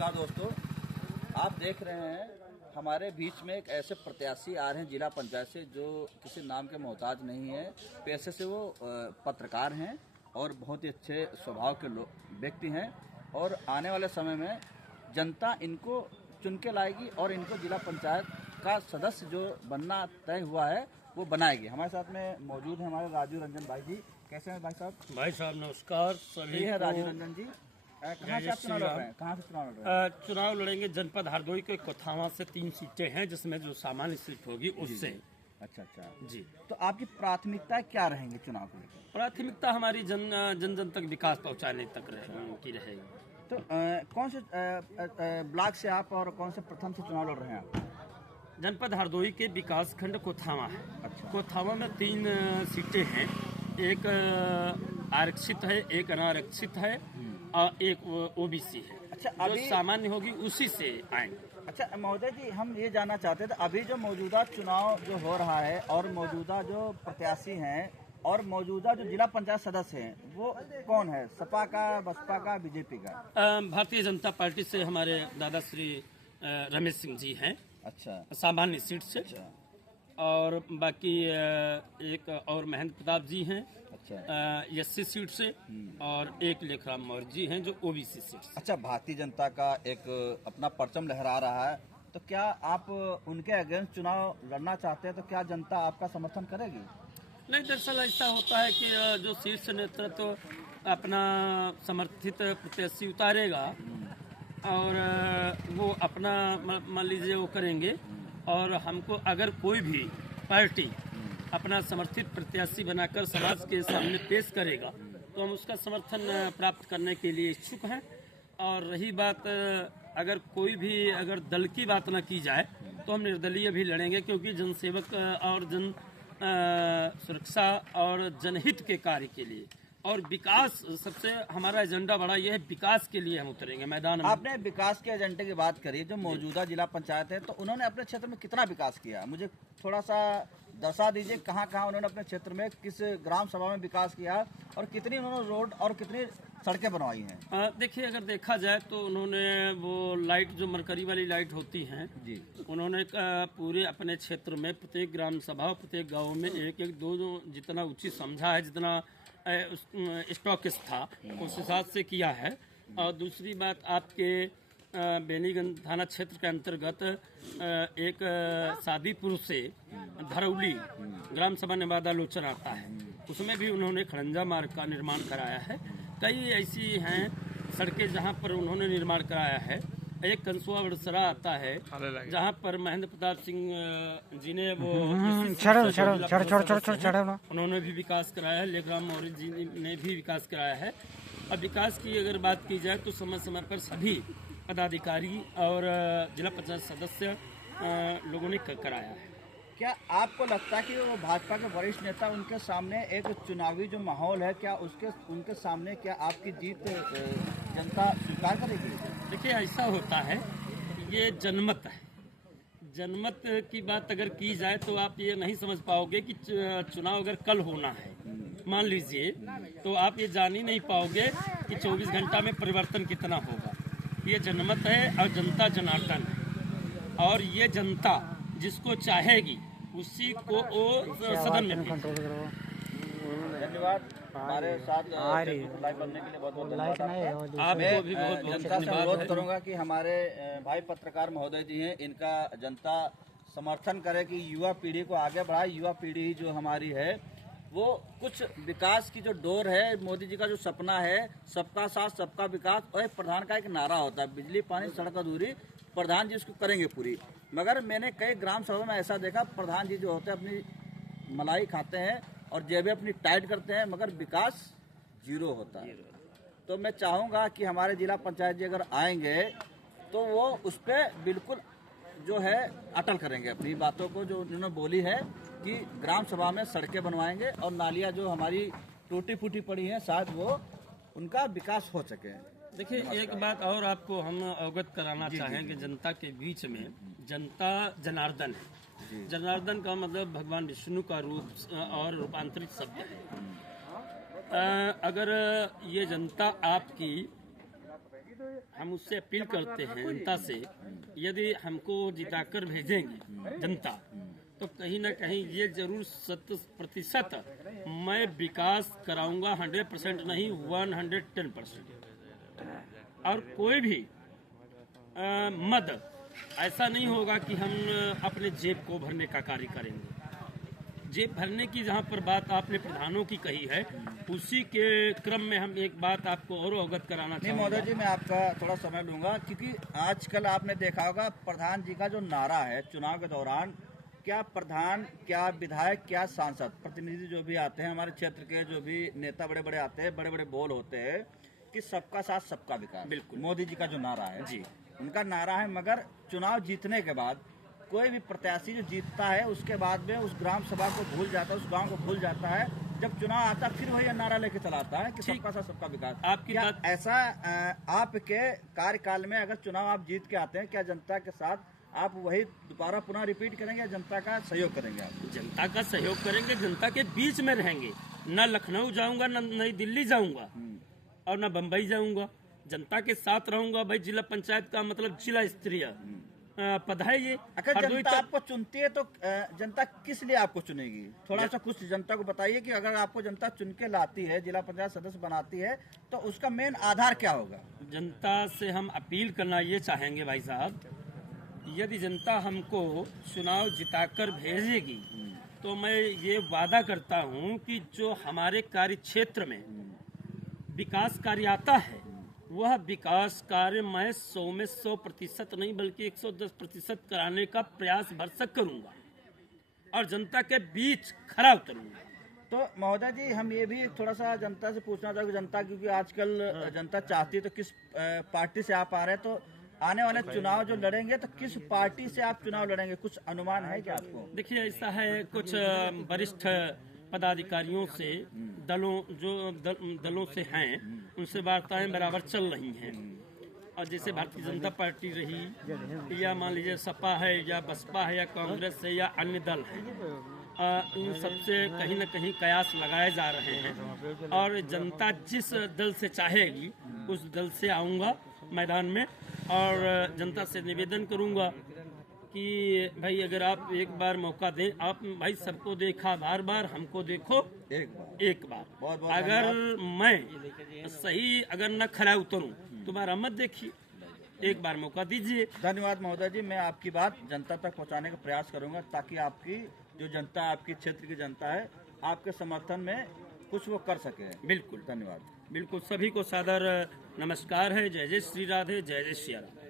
नमस्कार दोस्तों, आप देख रहे हैं हमारे बीच में एक ऐसे प्रत्याशी आ रहे हैं जिला पंचायत से जो किसी नाम के मोहताज नहीं है। पेशे से वो पत्रकार हैं और बहुत ही अच्छे स्वभाव के व्यक्ति हैं और आने वाले समय में जनता इनको चुन के लाएगी और इनको जिला पंचायत का सदस्य जो बनना तय हुआ है वो बनाएगी। हमारे साथ में मौजूद हैं हमारे राजू रंजन भाई जी। कैसे हैं भाई साहब? भाई साहब नमस्कार। सभी है राजू रंजन जी, कहाँ से आप चुनाव लड़ रहे हैं? कहाँ से चुनाव लड़ रहे हैं? चुनाव लड़ेंगे जनपद हरदोई के कोथावा से 3 सीटें हैं जिसमें जो सामान्य सीट होगी उससे। अच्छा जी। तो आपकी प्राथमिकता क्या रहेंगी चुनाव को लेकर? प्राथमिकता हमारी जन तक विकास पहुंचाने तक की रहेगी। तो कौन से ब्लॉक से आप और कौन से प्रथम से चुनाव लड़ रहे हैं आप? जनपद हरदोई के विकास खंड कोथावा है। अच्छा। कोथावा में 3 सीटें हैं, एक आरक्षित है, एक अनारक्षित है और एक ओबीसी है। अच्छा, जो सामान्य होगी उसी से आएंगे। अच्छा महोदय जी, हम ये जानना चाहते थे अभी जो मौजूदा चुनाव जो हो रहा है और मौजूदा जो प्रत्याशी हैं और मौजूदा जो जिला पंचायत सदस्य हैं वो कौन है? सपा का, बसपा का, बीजेपी का? भारतीय जनता पार्टी से हमारे दादा श्री रमेश सिंह जी हैं। अच्छा। सामान्य सीट से। अच्छा। और बाकी एक और महेंद्र प्रताप जी हैं। अच्छा। एससी सीट से और एक लेखराम मौर्य जी हैं जो ओबीसी सीट से। अच्छा, भारतीय जनता का एक अपना परचम लहरा रहा है, तो क्या आप उनके अगेंस्ट चुनाव लड़ना चाहते हैं तो क्या जनता आपका समर्थन करेगी? नहीं, दरअसल ऐसा होता है कि जो शीर्ष नेतृत्व अपना समर्थित प्रत्याशी उतारेगा और वो अपना मान लीजिए वो करेंगे और हमको अगर कोई भी पार्टी अपना समर्थित प्रत्याशी बनाकर समाज के सामने पेश करेगा तो हम उसका समर्थन प्राप्त करने के लिए इच्छुक हैं। और रही बात अगर कोई भी अगर दल की बात न की जाए तो हम निर्दलीय भी लड़ेंगे, क्योंकि जनसेवक और जन सुरक्षा और जनहित के कार्य के लिए और विकास सबसे हमारा एजेंडा बड़ा ये है। विकास के लिए हम उतरेंगे मैदान में। आपने विकास के एजेंडे की बात करी, जो मौजूदा जिला पंचायत है तो उन्होंने अपने क्षेत्र में कितना विकास किया, मुझे थोड़ा सा दर्शा दीजिए। कहाँ कहाँ उन्होंने अपने क्षेत्र में किस ग्राम सभा में विकास किया और कितनी उन्होंने रोड और कितनी सड़कें बनवाई हैं? देखिए, अगर देखा जाए तो उन्होंने वो लाइट जो मरकरी वाली लाइट होती हैं जी, उन्होंने पूरे अपने क्षेत्र में प्रत्येक ग्राम सभा प्रत्येक गाँव में एक एक दो जितना उचित समझा है, जितना स्टॉकिस था उस हिसाब से किया है। और दूसरी बात, आपके बेनीगंज थाना क्षेत्र के अंतर्गत एक सादीपुर से धरौली ग्राम सभा नवादा लोचन आता है, उसमें भी उन्होंने खड़ंजा मार्ग का निर्माण कराया है। कई ऐसी हैं सड़कें जहां पर उन्होंने निर्माण कराया है। एक कंसुआ बड़सरा आता है जहां पर महेंद्र प्रताप सिंह जी ने वो उन्होंने भी विकास कराया है। लेखराम मौर्य जी ने भी विकास कराया है। अब विकास की अगर बात की जाए तो समय समय पर सभी पदाधिकारी और जिला पंचायत सदस्य लोगों ने कराया है। क्या आपको लगता है कि वो भाजपा के वरिष्ठ नेता उनके सामने एक चुनावी जो माहौल है, क्या उनके सामने क्या आपकी जीत जनता स्वीकार करेगी? देखिए, ऐसा होता है, ये जनमत है। जनमत की बात अगर की जाए तो आप ये नहीं समझ पाओगे कि चुनाव अगर कल होना है मान लीजिए तो आप ये जान ही नहीं पाओगे कि 24 घंटा में परिवर्तन कितना होगा। ये जनमत है और जनता जनार्दन है और ये जनता जिसको चाहेगी उसी को वो सदन में कंट्रोल करो। धन्यवाद हमारे साथ लाइव बनने के लिए बहुत बहुत धन्यवाद। आपको भी बहुत बहुत जनता से अनुरोध करूंगा कि हमारे भाई पत्रकार महोदय जी हैं, इनका जनता समर्थन करे कि युवा पीढ़ी को आगे बढ़ाए। युवा पीढ़ी जो हमारी है वो कुछ विकास की जो डोर है, मोदी जी का जो सपना है सबका साथ सबका विकास, और प्रधान का एक नारा होता है बिजली पानी सड़क अधूरी, प्रधान जी उसको करेंगे पूरी। मगर मैंने कई ग्राम सभा में ऐसा देखा, प्रधान जी जो होते हैं अपनी मलाई खाते हैं और जेबें अपनी टाइट करते हैं मगर विकास जीरो होता है। तो मैं चाहूँगा कि हमारे जिला पंचायत जी अगर आएंगे तो वो उस पर बिल्कुल जो है अटल करेंगे अपनी बातों को, जो उन्होंने बोली है कि ग्राम सभा में सड़कें बनवाएंगे और नालियाँ जो हमारी टूटी फूटी पड़ी हैं शायद वो उनका विकास हो सके। देखिए, एक बात और आपको हम अवगत कराना चाहेंगे, जनता के बीच में जनता जनार्दन है। जनार्दन का मतलब भगवान विष्णु का रूप और रूपांतरित शब्द है। अगर ये जनता आपकी हम उससे अपील करते हैं जनता से, यदि हमको जिताकर भेजेंगे जनता, तो कहीं ना कहीं ये जरूर 100% मैं विकास कराऊंगा, 100% नहीं 110%। और कोई भी मद ऐसा नहीं होगा कि हम अपने जेब को भरने का कार्य करेंगे। जेब भरने की जहाँ पर बात आपने प्रधानों की कही है, उसी के क्रम में हम एक बात आपको और अवगत कराना नहीं चाहूँगा। महोदय जी, मैं आपका थोड़ा समय लूंगा, क्योंकि आजकल आपने देखा होगा प्रधान जी का जो नारा है चुनाव के दौरान, क्या प्रधान, क्या विधायक, क्या सांसद, प्रतिनिधि जो भी आते हैं हमारे क्षेत्र के, जो भी नेता बड़े बड़े आते हैं, बड़े बड़े बोल होते हैं कि सबका साथ सबका विकास। बिल्कुल। मोदी जी का जो नारा है जी, उनका नारा है, मगर चुनाव जीतने के बाद कोई भी प्रत्याशी जो जीतता है उसके बाद में उस ग्राम सभा को भूल जाता है, उस गांव को भूल जाता है। जब चुनाव आता है फिर वही नारा लेके चलाता है कि ठीक। सबका साथ सबका विकास। आपकी क्या बात- ऐसा आपके कार्यकाल में अगर चुनाव आप जीत के आते हैं, क्या जनता के साथ आप वही दोबारा पुनः रिपीट करेंगे या जनता का सहयोग करेंगे आप? जनता का सहयोग करेंगे, जनता के बीच में रहेंगे। न लखनऊ जाऊंगा, न नई दिल्ली जाऊंगा और न बम्बई जाऊंगा, जनता के साथ रहूंगा। भाई जिला पंचायत का मतलब जिला स्तरीय पद है ये। अगर हरदोई जनता तक- आपको चुनती है तो जनता किस लिए आपको चुनेगी? थोड़ा सा कुछ जनता को बताइए कि अगर आपको जनता चुन के लाती है, जिला पंचायत सदस्य बनाती है, तो उसका मेन आधार क्या होगा? जनता से हम अपील करना ये चाहेंगे भाई साहब, यदि जनता हमको चुनाव जिताकर भेजेगी तो मैं ये वादा करता हूँ कि जो हमारे कार्य क्षेत्र में विकास कार्य आता है, वह विकास कार्य मैं 100 में 100% नहीं बल्कि 110% कराने का प्रयास भरसक करूँगा और जनता के बीच खरा उतरूँगा। तो महोदय जी, हम ये भी थोड़ा सा जनता से पूछना चाहोगे, जनता क्योंकि आजकल जनता चाहती है, तो किस पार्टी से आप आ रहे हैं, तो आने वाले चुनाव जो लड़ेंगे तो किस पार्टी से आप चुनाव लड़ेंगे, कुछ अनुमान है क्या आपको? देखिए ऐसा है, कुछ वरिष्ठ पदाधिकारियों से दलों से हैं, उनसे वार्ताएं बराबर चल रही हैं। और जैसे भारतीय जनता पार्टी रही, या मान लीजिए सपा है, या बसपा है, या कांग्रेस है, या अन्य दल है, इन सबसे कहीं न कहीं कयास लगाए जा रहे हैं। और जनता जिस दल से चाहेगी उस दल से आऊँगा मैदान में और जनता से निवेदन करूँगा कि भाई अगर आप एक बार मौका दें, आप भाई सबको देखा बार बार, हमको देखो एक बार। बहुत बहुत अगर मैं सही अगर न खरा उतरूं तुम्हारा मत देखिए, एक बार मौका दीजिए। धन्यवाद महोदय जी, मैं आपकी बात जनता तक पहुंचाने का प्रयास करूंगा ताकि आपकी जो जनता, आपकी क्षेत्र की जनता है, आपके समर्थन में कुछ वो कर सके। बिल्कुल, धन्यवाद। बिल्कुल। सभी को सादर नमस्कार है। जय जय श्री राधे, जय जय श्री राम।